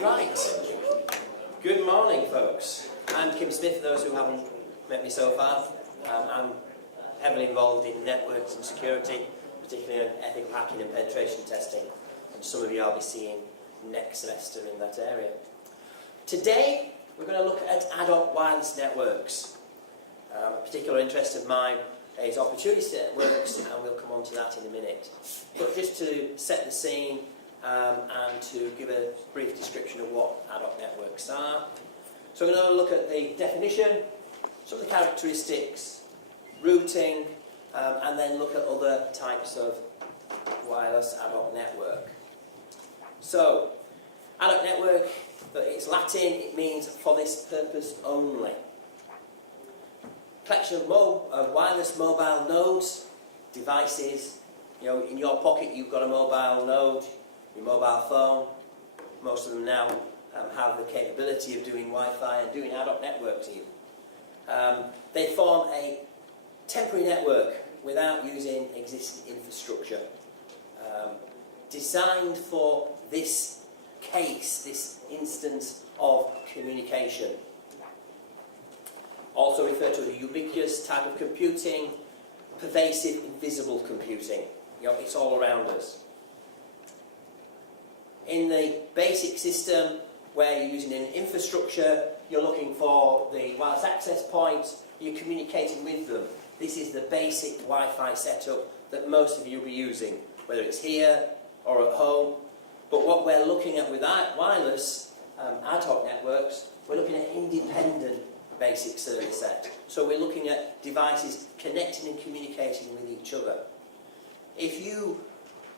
Right. Good morning, folks. I'm Kim Smith, for those who haven't met me so far. I'm heavily involved in networks and security, particularly on ethical hacking and penetration testing. And some of you I'll be seeing next semester in that area. Today, we're going to look at ad-hoc wireless networks. A particular interest of mine is opportunity networks, and we'll come on to that in a minute. But just to set the scene and to give a brief description of what ad-hoc networks are. So we're going to look at the definition, some of the characteristics, routing, and then look at other types of wireless ad-hoc network. So, ad-hoc network, it's Latin, it means for this purpose only. Collection of wireless mobile nodes, devices. You know, in your pocket you've got a mobile node, your mobile phone. Most of them now have the capability of doing Wi-Fi and doing ad-hoc networks even. They form a temporary network without using existing infrastructure. Designed for this case, this instance of communication. Also referred to as a ubiquitous type of computing, pervasive, invisible computing. You know, it's all around us. In the basic system, where you're using an infrastructure, you're looking for the wireless access points, you're communicating with them. This is the basic Wi-Fi setup that most of you will be using, whether it's here or at home. But what we're looking at with wireless ad hoc networks, we're looking at independent basic service set. So we're looking at devices connecting and communicating with each other. If you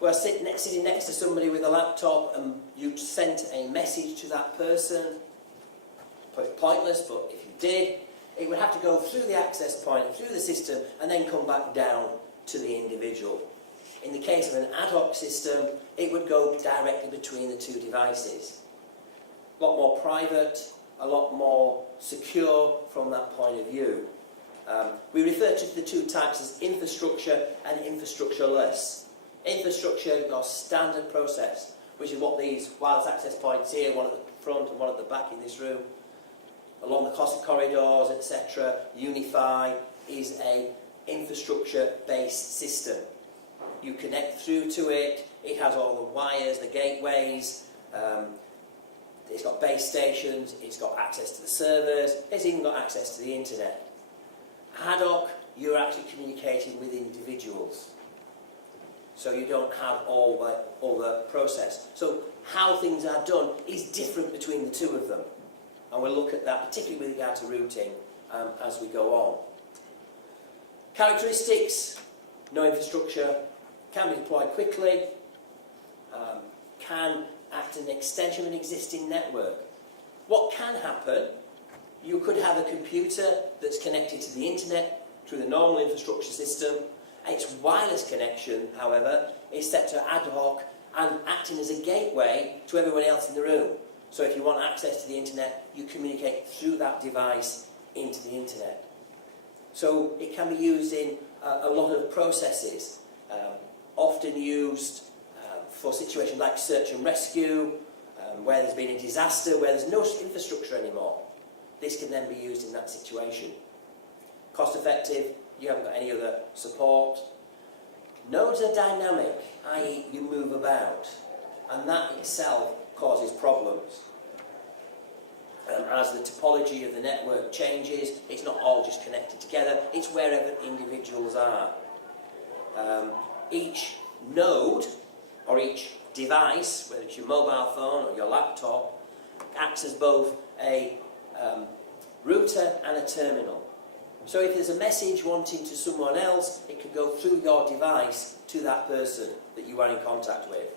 were sitting next to somebody with a laptop and you sent a message to that person, pointless, but if you did, it would have to go through the access point, through the system, and then come back down to the individual. In the case of an ad hoc system, it would go directly between the two devices. A lot more private, a lot more secure from that point of view. We refer to the two types as infrastructure and infrastructureless. Infrastructure, your standard process, which is what these wireless access points here, one at the front and one at the back in this room, along the corridors, etc., Unify is a infrastructure-based system. You connect through to it, it has all the wires, the gateways, it's got base stations, it's got access to the servers, it's even got access to the internet. Ad hoc, you're actually communicating with individuals. So you don't have all the process. So how things are done is different between the two of them. And we'll look at that, particularly with regard to routing, as we go on. Characteristics, no infrastructure, can be deployed quickly, can act as an extension of an existing network. What can happen, you could have a computer that's connected to the internet through the normal infrastructure system. Its wireless connection, however, is set to ad hoc and acting as a gateway to everyone else in the room. So if you want access to the internet, you communicate through that device into the internet. So it can be used in a lot of processes, often used for situations like search and rescue, where there's been a disaster, where there's no infrastructure anymore. This can then be used in that situation. Cost effective, you haven't got any other support. Nodes are dynamic, i.e. you move about, and that itself causes problems. As the topology of the network changes, it's not all just connected together, it's wherever individuals are. Each node, or each device, whether it's your mobile phone or your laptop, acts as both a router and a terminal. So if there's a message wanting to someone else, it could go through your device to that person that you are in contact with.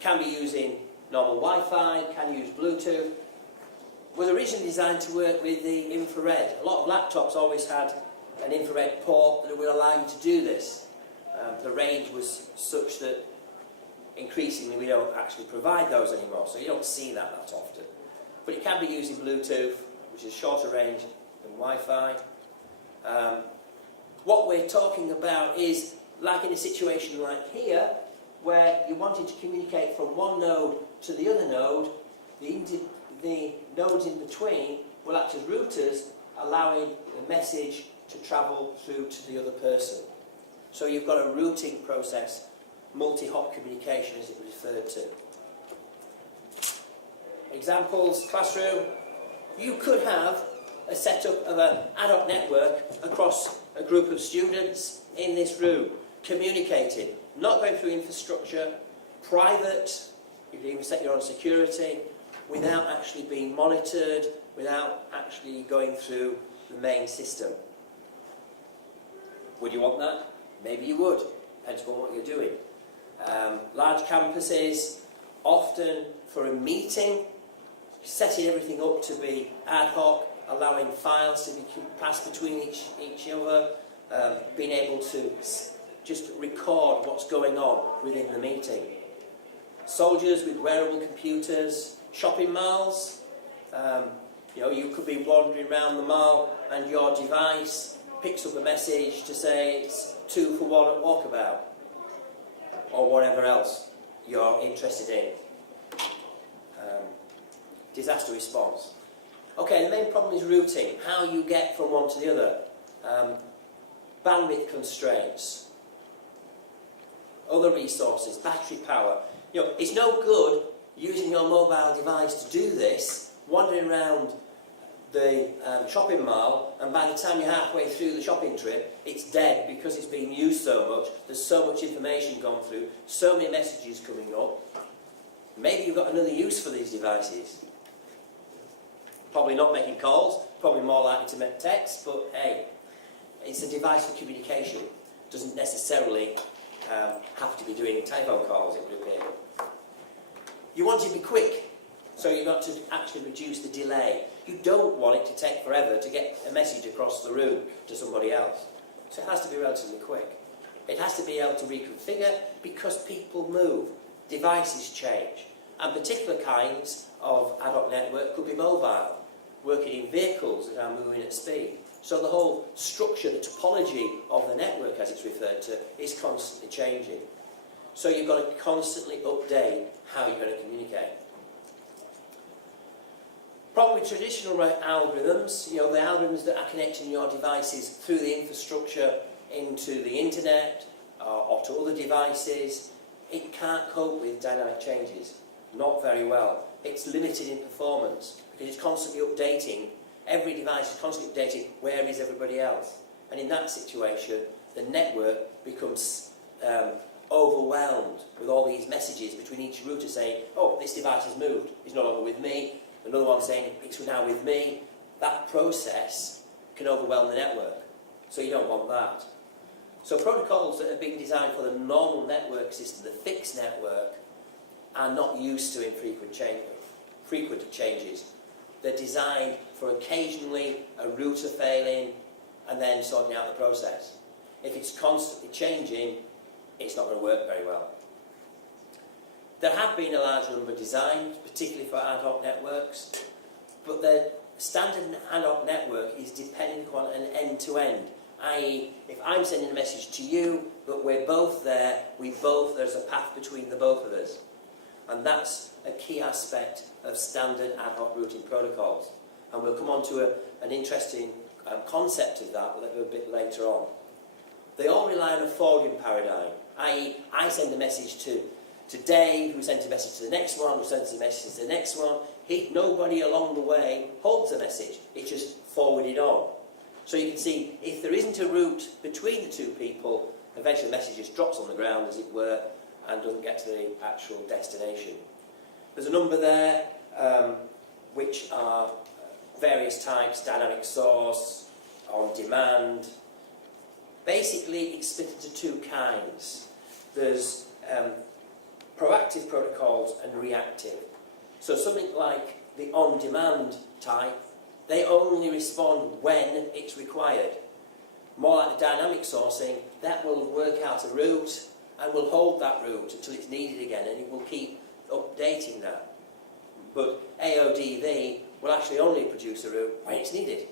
Can be using normal Wi-Fi, can use Bluetooth. Was originally designed to work with the infrared. A lot of laptops always had an infrared port that would allow you to do this. The range was such that increasingly we don't actually provide those anymore, so you don't see that often. But it can be used in Bluetooth, which is shorter range than Wi-Fi. What we're talking about is like in a situation like here, where you wanted to communicate from one node to the other node, the nodes in between will act as routers, allowing the message to travel through to the other person. So you've got a routing process, multi-hop communication as it was referred to. Examples, classroom. You could have a setup of an ad hoc network across a group of students in this room, communicating, not going through infrastructure, private, you can even set your own security, without actually being monitored, without actually going through the main system. Would you want that? Maybe you would, depends on what you're doing. Large campuses, often for a meeting, setting everything up to be ad hoc, allowing files to be passed between each other, being able to just record what's going on within the meeting. Soldiers with wearable computers, shopping malls. You could be wandering around the mall and your device picks up a message to say it's 2 for 1 at Walkabout, or whatever else you're interested in. Disaster response. Okay, the main problem is routing, how you get from one to the other. Bandwidth constraints. Other resources, battery power. It's no good using your mobile device to do this, wandering around the shopping mall, and by the time you're halfway through the shopping trip, it's dead because it's being used so much, there's so much information gone through, so many messages coming up. Maybe you've got another use for these devices. Probably not making calls, probably more likely to make text, but hey, it's a device for communication. Doesn't necessarily have to be doing telephone calls, it would appear. You want it to be quick, so you've got to actually reduce the delay. You don't want it to take forever to get a message across the room to somebody else. So it has to be relatively quick. It has to be able to reconfigure because people move, devices change, and particular kinds of ad hoc network could be mobile, working in vehicles that are moving at speed. So the whole structure, the topology of the network, as it's referred to, is constantly changing. So you've got to constantly update how you're going to communicate. Problem with traditional algorithms, the algorithms that are connecting your devices through the infrastructure into the internet or to other devices, it can't cope with dynamic changes. Not very well. It's limited in performance because it's constantly updating. Every device is constantly updating where is everybody else. And in that situation, the network becomes overwhelmed with all these messages between each router saying, oh, this device has moved, it's no longer with me. Another one saying, it's now with me. That process can overwhelm the network. So you don't want that. So protocols that have been designed for the normal network system, the fixed network, are not used to infrequent changes. They're designed for occasionally a router failing and then sorting out the process. If it's constantly changing, it's not going to work very well. There have been a large number designed, particularly for ad hoc networks, but the standard ad hoc network is dependent upon an end-to-end, i.e. if I'm sending a message to you, but we're both there, there's a path between the both of us. And that's a key aspect of standard ad hoc routing protocols. And we'll come on to an interesting concept of that a bit later on. They all rely on a forwarding paradigm, i.e. I send a message to Dave, who sends a message to the next one, who sends a message to the next one. Nobody along the way holds a message. It's just forwarded on. So you can see, if there isn't a route between the two people, eventually the message just drops on the ground, as it were, and doesn't get to the actual destination. There's a number there, which are various types, dynamic source, on demand. Basically, it's split into two kinds. There's proactive protocols and reactive. So something like the on-demand type, they only respond when it's required. More like the dynamic sourcing, that will work out a route and will hold that route until it's needed again, and it will keep updating that. But AODV will actually only produce a route when it's needed.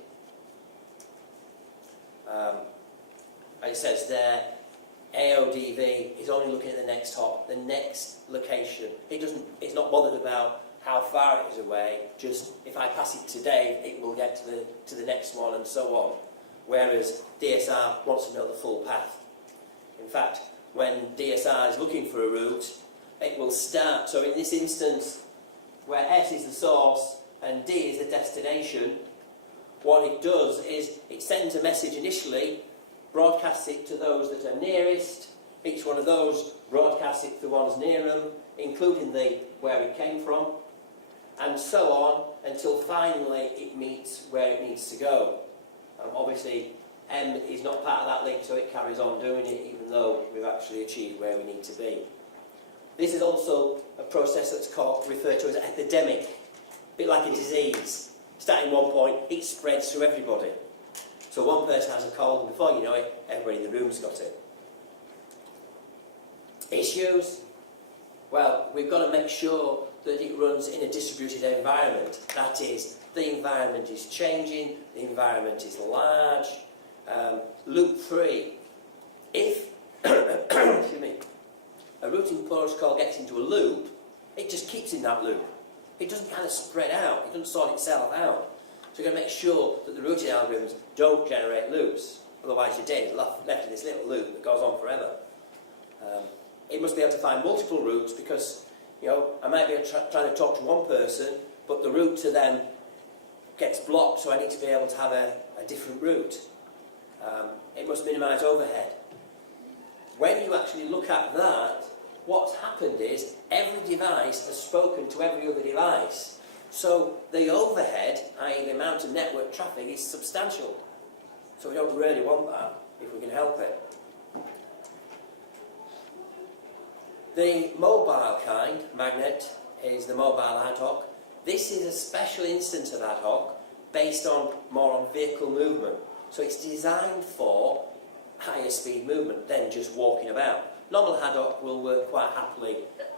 And it says there, AODV is only looking at the next hop, the next location. It's not bothered about how far it is away, just if I pass it today, it will get to the next one and so on. Whereas DSR wants to know the full path. In fact, when DSR is looking for a route, it will start. So in this instance, where S is the source and D is the destination, what it does is it sends a message initially, broadcasts it to those that are nearest. Each one of those broadcasts it to the ones near them, including where it came from, and so on until finally it meets where it needs to go. Obviously, M is not part of that link, so it carries on doing it even though we've actually achieved where we need to be. This is also a process that's referred to as epidemic, a bit like a disease. Starting one point, it spreads through everybody. So one person has a cold, and before you know it, everybody in the room's got it. Issues? Well, we've got to make sure that it runs in a distributed environment. That is, the environment is changing, the environment is large. Loop 3. If excuse me, a routing protocol gets into a loop, it just keeps in that loop. It doesn't kind of spread out, it doesn't sort itself out. So you've got to make sure that the routing algorithms don't generate loops. Otherwise you're dead, left in this little loop that goes on forever. It must be able to find multiple routes because, you know, I might be trying to talk to one person, but the route to them gets blocked, so I need to be able to have a different route. It must minimise overhead. When you actually look at that, what's happened is every device has spoken to every other device. So the overhead, i.e. the amount of network traffic, is substantial. So we don't really want that if we can help it. The mobile kind, magnet, is the mobile ad hoc. This is a special instance of ad hoc based more on vehicle movement. So it's designed for higher speed movement than just walking about. Normal ad hoc will work quite happily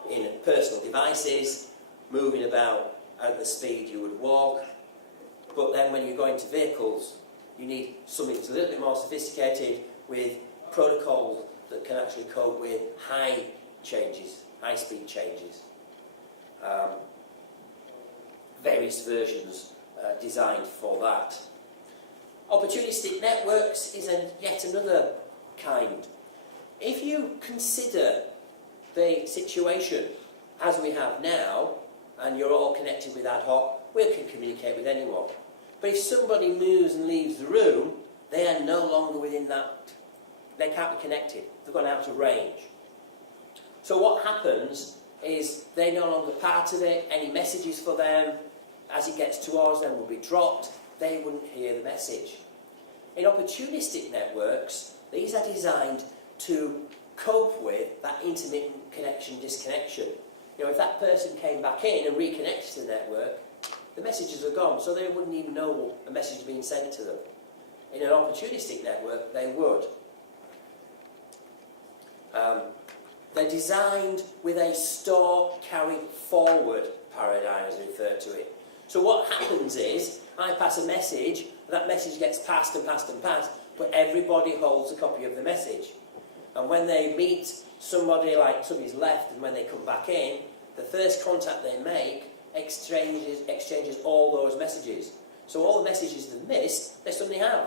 in personal devices, moving about at the speed you would walk. But then when you go into vehicles, you need something that's a little bit more sophisticated with protocols that can actually cope with high speed changes. Various versions designed for that. Opportunistic networks is yet another kind. If you consider the situation as we have now, and you're all connected with ad hoc, we can communicate with anyone. But if somebody moves and leaves the room, they are no longer within that. They can't be connected. They've gone out of range. So what happens is they're no longer part of it. Any messages for them, as it gets towards them, will be dropped. They wouldn't hear the message. In opportunistic networks, these are designed to cope with that intermittent connection-disconnection. You know, if that person came back in and reconnected to the network, the messages are gone, so they wouldn't even know a message had been sent to them. In an opportunistic network, they would. They're designed with a store carry forward paradigm, as we refer to it. So what happens is, I pass a message, that message gets passed and passed and passed, but everybody holds a copy of the message. And when they meet somebody, like somebody's left, and when they come back in, the first contact they make exchanges all those messages. So all the messages they've missed, they suddenly have.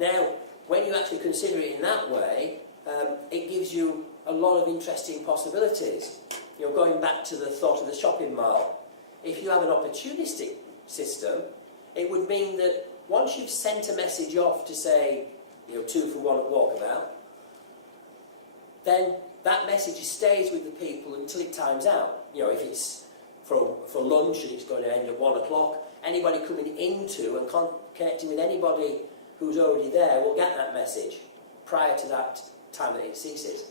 Now, when you actually consider it in that way, it gives you a lot of interesting possibilities. You know, going back to the thought of the shopping mall, if you have an opportunistic system, it would mean that once you've sent a message off to say, you know, 2 for 1 at walkabout, then that message stays with the people until it times out. You know, if it's for lunch and it's going to end at 1 o'clock, anybody coming into and connecting with anybody who's already there will get that message prior to that time that it ceases.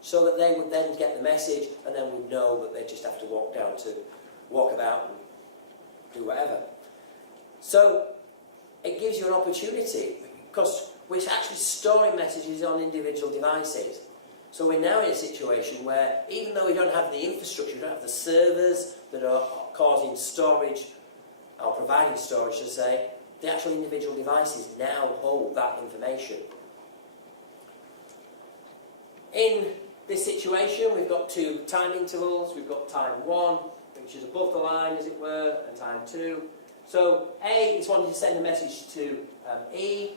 So that they would then get the message and then would know that they just have to walk about and do whatever. So it gives you an opportunity because we're actually storing messages on individual devices. So we're now in a situation where even though we don't have the infrastructure, we don't have the servers that are causing storage, or providing storage to say, the actual individual devices now hold that information. In this situation, we've got two time intervals. We've got time 1, which is above the line, as it were, and time 2. So A is wanting to send a message to E,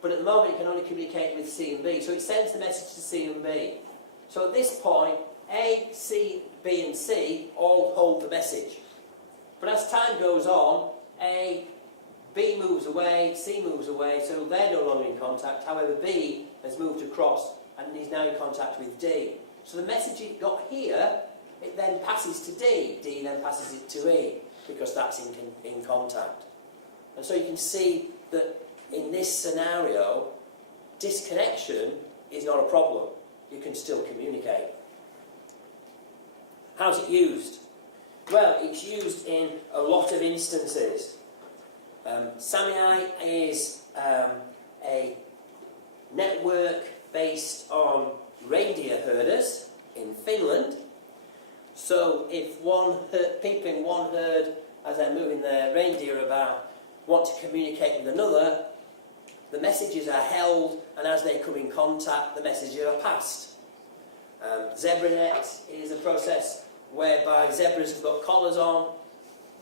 but at the moment it can only communicate with C and B. So it sends the message to C and B. So at this point, A, C, B and C all hold the message. But as time goes on, B moves away, C moves away, so they're no longer in contact. However, B has moved across and is now in contact with D. So the message it got here, it then passes to D. D then passes it to E, because that's in contact. And so you can see that in this scenario, disconnection is not a problem. You can still communicate. How's it used? Well, it's used in a lot of instances. SAMI is a network based on reindeer herders in Finland. So if people in one herd, as they're moving their reindeer about, want to communicate with another, the messages are held, and as they come in contact, the messages are passed. ZebraNet is a process whereby zebras have got collars on.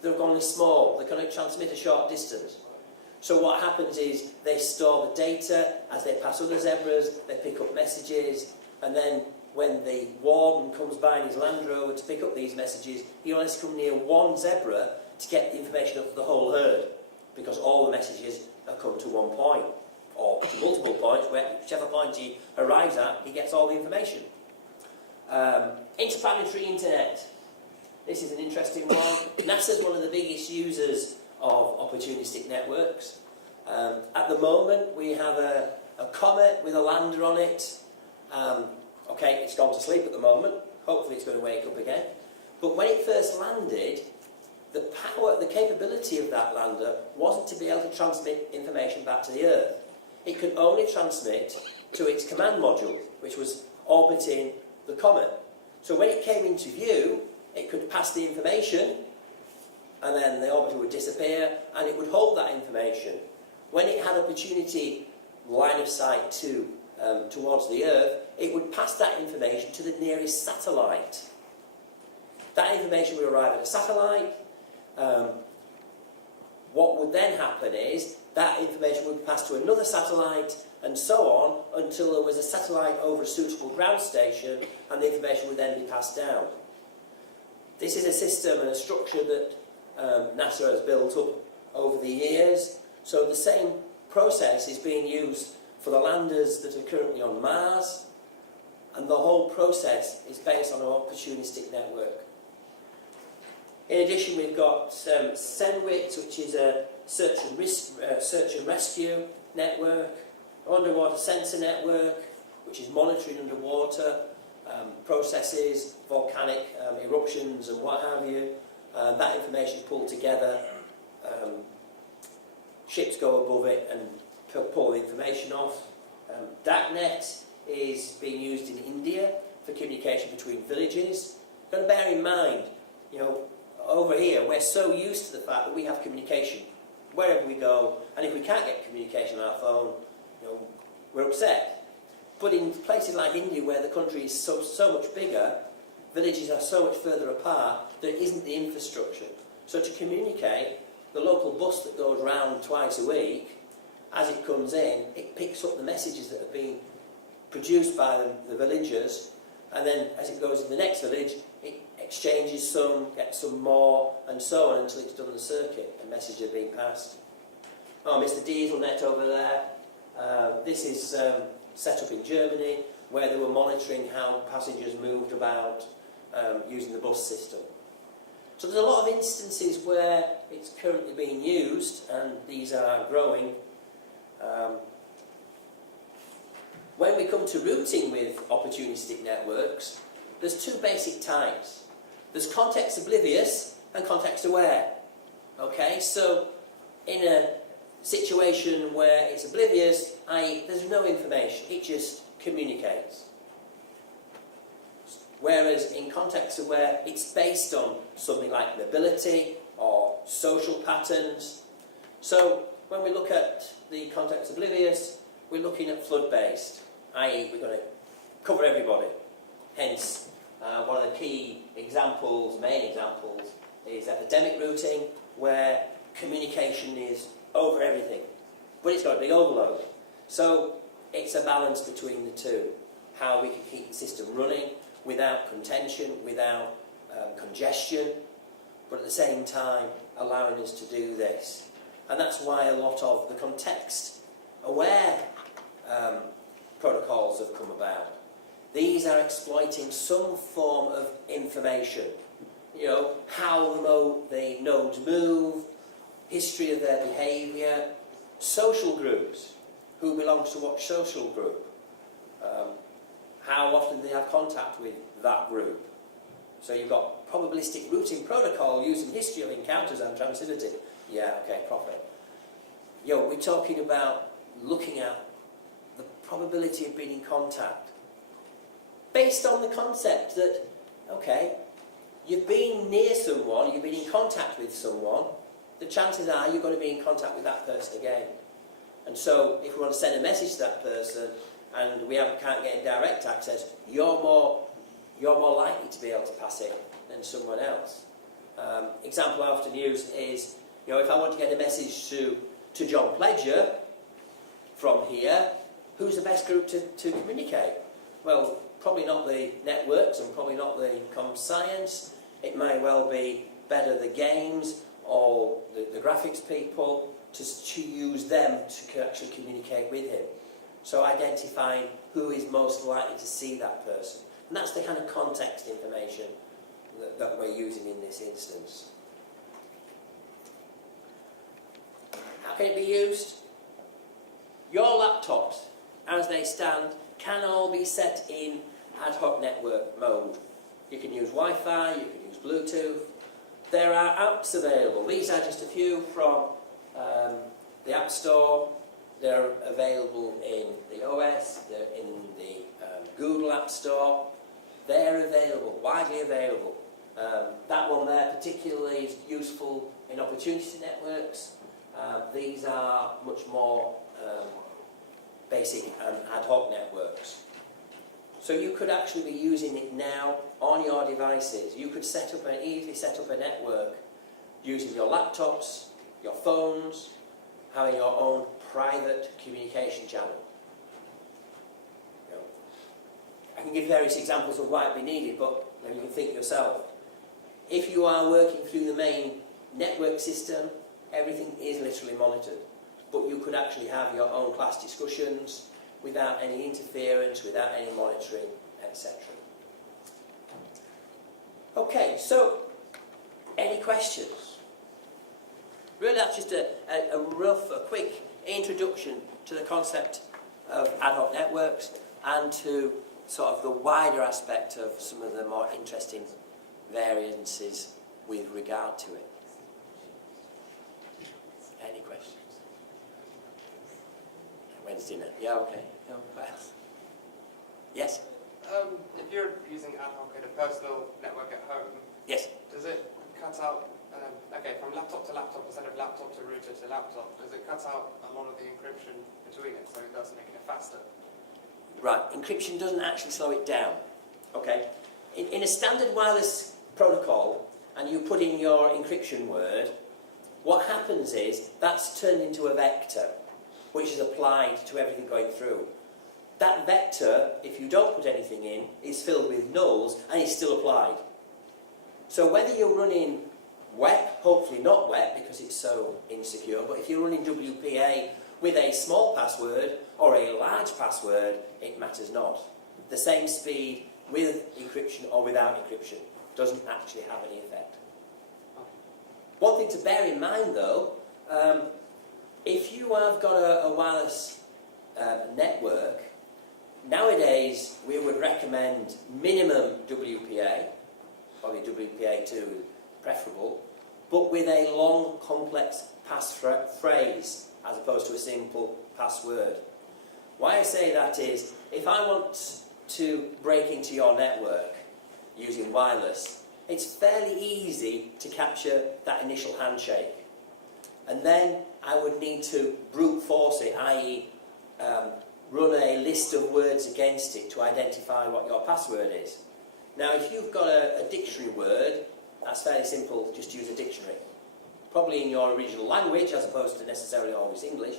They're only small. They can only transmit a short distance. So what happens is they store the data. As they pass other zebras, they pick up messages, and then when the warden comes by in his Land Rover to pick up these messages, he only has to come near one zebra to get the information of the whole herd, because all the messages have come to one point, or to multiple points, whichever point he arrives at, he gets all the information. Interplanetary internet. This is an interesting one. NASA's one of the biggest users of opportunistic networks. At the moment, we have a comet with a lander on it. Okay, it's gone to sleep at the moment. Hopefully it's going to wake up again. But when it first landed, the capability of that lander wasn't to be able to transmit information back to the Earth. It could only transmit to its command module, which was orbiting the comet. So when it came into view, it could pass the information, and then the orbiter would disappear, and it would hold that information. When it had opportunity, line of sight towards the Earth, it would pass that information to the nearest satellite. That information would arrive at a satellite. What would then happen is that information would pass to another satellite, and so on, until there was a satellite over a suitable ground station, and the information would then be passed down. This is a system and a structure that NASA has built up over the years. So the same process is being used for the landers that are currently on Mars, and the whole process is based on an opportunistic network. In addition, we've got Senwit, which is a search and rescue network, underwater sensor network, which is monitoring underwater processes, volcanic eruptions and what have you. That information is pulled together. Ships go above it and pull the information off. DACnet is being used in India for communication between villages. You've got to bear in mind, over here we're so used to the fact that we have communication wherever we go, and if we can't get communication on our phone, we're upset. But in places like India, where the country is so much bigger, villages are so much further apart, there isn't the infrastructure. So to communicate, the local bus that goes round twice a week, as it comes in, it picks up the messages that have been produced by the villagers, and then as it goes to the next village, it exchanges some, gets some more, and so on until it's done the circuit and messages are being passed. Oh, Mr. DieselNet over there. This is set up in Germany, where they were monitoring how passengers moved about using the bus system. So there's a lot of instances where it's currently being used, and these are growing. When we come to routing with opportunistic networks, there's two basic types. There's context oblivious and context aware. Okay, so in a situation where it's oblivious, i.e. there's no information, it just communicates. Whereas in context aware, it's based on something like mobility or social patterns. So when we look at the context oblivious, we're looking at flood-based, i.e. we're going to cover everybody. Hence, one of the key examples, main examples, is epidemic routing, where communication is over everything, but it's got a big overload. So it's a balance between the two. How we can keep the system running without contention, without congestion, but at the same time allowing us to do this. And that's why a lot of the context-aware protocols have come about. These are exploiting some form of information. You know, how the nodes move, history of their behaviour, social groups, who belongs to what social group, how often they have contact with that group. So you've got probabilistic routing protocol using history of encounters and transitivity. Yeah, okay, profit. We're talking about looking at the probability of being in contact based on the concept that, okay, you've been near someone, you've been in contact with someone, the chances are you're going to be in contact with that person again. And so if we want to send a message to that person and we can't get direct access, you're more likely to be able to pass it than someone else. Example I often use is, if I want to get a message to John Pledger from here, who's the best group to communicate? Well, probably not the networks and probably not the comm science. It may well be better the games or the graphics people to use them to actually communicate with him. So identifying who is most likely to see that person. And that's the kind of context information that we're using in this instance. How can it be used? Your laptops, as they stand, can all be set in ad hoc network mode. You can use Wi-Fi, you can use Bluetooth. There are apps available. These are just a few from the App Store. They're available in the OS, they're in the Google App Store. They're available, widely available. That one there particularly is useful in opportunity networks. These are much more basic and ad hoc networks. So you could actually be using it now on your devices. You could easily set up a network using your laptops, your phones, having your own private communication channel. I can give various examples of why it would be needed, but you can think yourself. If you are working through the main network system, everything is literally monitored. But you could actually have your own class discussions without any interference, without any monitoring, etc. Okay, so any questions? Really, that's just a quick introduction to the concept of ad hoc networks and to sort of the wider aspect of some of the more interesting variances with regard to it. Any questions? When's dinner? Yeah, okay. No, what else? Yes? If you're using ad hoc in a personal network at home, Yes. does it cut out, from laptop to laptop instead of laptop to router to laptop, does it cut out a lot of the encryption between it, so it does make it faster? Right, encryption doesn't actually slow it down. Okay? In a standard wireless protocol, and you put in your encryption word, what happens is that's turned into a vector, which is applied to everything going through. That vector, if you don't put anything in, is filled with nulls and is still applied. So whether you're running web, hopefully not web because it's so insecure, but if you're running WPA with a small password or a large password, it matters not. The same speed with encryption or without encryption doesn't actually have any effect. One thing to bear in mind though, if you have got a wireless network, nowadays we would recommend minimum WPA, probably WPA2 preferable, but with a long complex passphrase as opposed to a simple password. Why I say that is, if I want to break into your network using wireless, it's fairly easy to capture that initial handshake. And then I would need to brute force it, i.e. run a list of words against it to identify what your password is. Now, if you've got a dictionary word, that's fairly simple, just use a dictionary. Probably in your original language, as opposed to necessarily always English.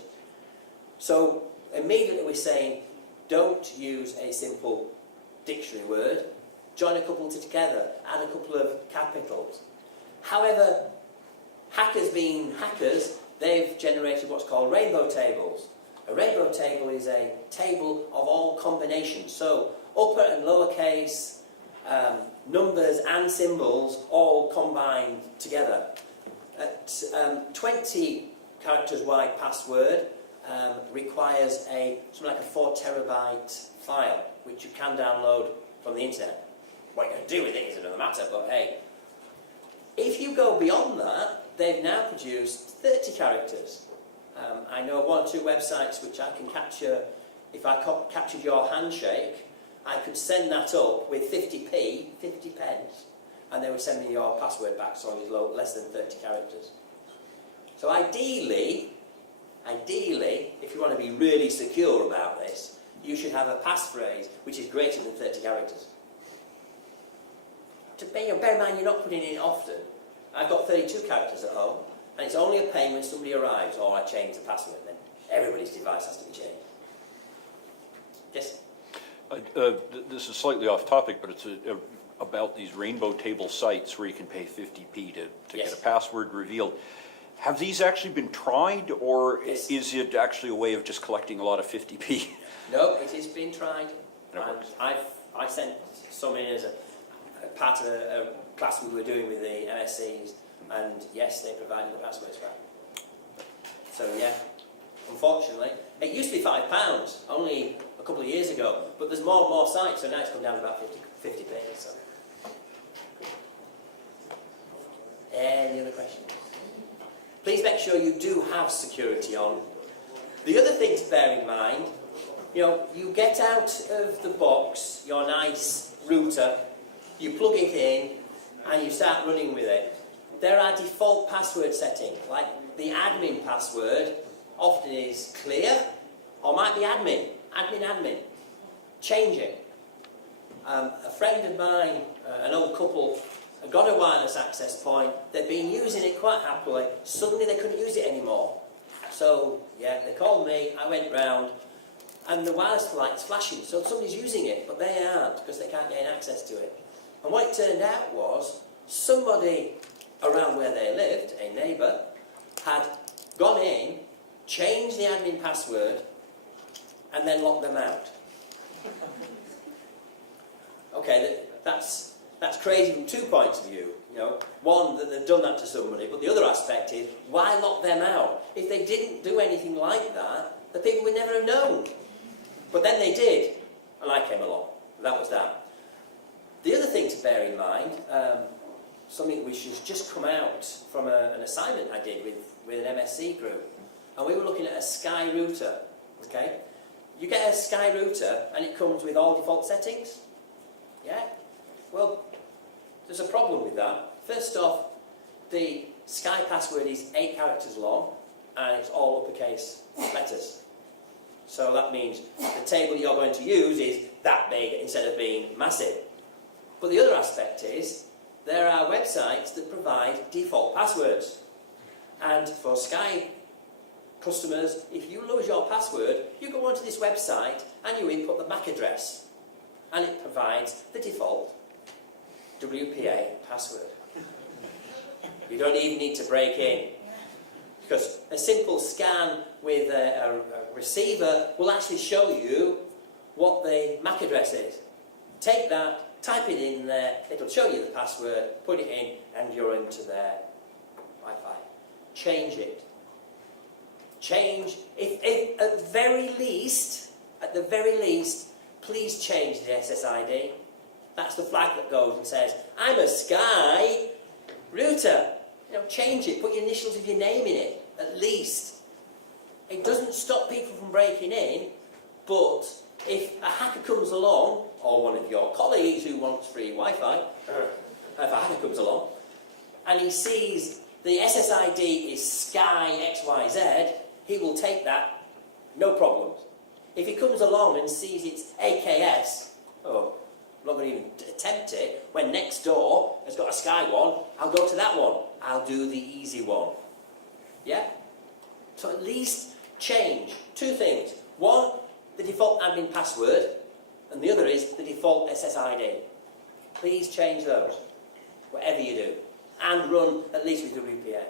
So, immediately we're saying, don't use a simple dictionary word, join a couple together, add a couple of capitals. However, hackers being hackers, they've generated what's called rainbow tables. A rainbow table is a table of all combinations, so upper and lowercase, numbers and symbols all combined together. At 20 characters wide password requires something like a 4 terabyte file, which you can download from the internet. What you're going to do with it is another matter, but hey. If you go beyond that, they've now produced 30 characters. I know 1 or 2 websites which I can capture. If I captured your handshake, I could send that up with 50 pence, and they would send me your password back, so it's less than 30 characters. So ideally, if you want to be really secure about this, you should have a passphrase which is greater than 30 characters. Bear in mind, you're not putting it in often. I've got 32 characters at home, and it's only a pain when somebody arrives, or I change the password, then everybody's device has to be changed. Yes? This is slightly off topic, but it's about these rainbow table sites where you can pay 50p to Yes. get a password revealed. Have these actually been tried, or Yes. is it actually a way of just collecting a lot of 50p? No, it has been tried. And it And works. I sent some in as a part of a class we were doing with the MSCs, and yes, they provided the passwords back. So yeah, unfortunately, it used to be £5 only a couple of years ago, but there's more and more sites, so now it's come down to about 50p. So. Any other questions? Please make sure you do have security on. The other thing to bear in mind, you get out of the box your nice router, you plug it in, and you start running with it. There are default password settings, like the admin password often is clear, or might be admin. Change it. A friend of mine, an old couple, got a wireless access point. They'd been using it quite happily. Suddenly they couldn't use it anymore. So, yeah, they called me, I went round, and the wireless light's flashing. So somebody's using it, but they aren't, because they can't gain access to it. And what it turned out was, somebody around where they lived, a neighbour, had gone in, changed the admin password, and then locked them out. Okay, that's crazy from 2 points of view. One, that they've done that to somebody, but the other aspect is, why lock them out? If they didn't do anything like that, the people would never have known. But then they did, and I came along. That was that. The other thing to bear in mind, something which has just come out from an assignment I did with an MSc group, and we were looking at a Sky router. Okay, you get a Sky router, and it comes with all default settings. Yeah. Well, there's a problem with that. First off, the Sky password is 8 characters long, and it's all uppercase letters. So that means the table you're going to use is that big instead of being massive. But the other aspect is, there are websites that provide default passwords. And for Sky customers, if you lose your password, you go onto this website and you input the MAC address. And it provides the default WPA password. You don't even need to break in. Because a simple scan with a receiver will actually show you what the MAC address is. Take that, type it in there, it'll show you the password, put it in, and you're into their Wi-Fi. Change it. Change, if at the very least, please change the SSID. That's the flag that goes and says, I'm a Sky router. Change it, put your initials of your name in it, at least. It doesn't stop people from breaking in, but if a hacker comes along, or one of your colleagues who wants free Wi-Fi, if a hacker comes along, and he sees the SSID is Sky XYZ, he will take that, no problems. If he comes along and sees it's AKS, oh, I'm not going to even attempt it. When next door has got a Sky one, I'll go to that one. I'll do the easy one. Yeah? So at least change two things. One, the default admin password, and the other is the default SSID. Please change those, whatever you do, and run at least with WPA.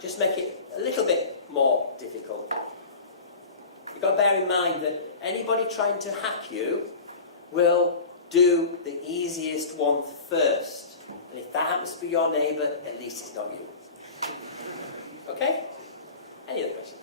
Just make it a little bit more difficult. You've got to bear in mind that anybody trying to hack you will do the easiest one first. And if that happens to be your neighbour, at least it's not you. Okay? Any other questions?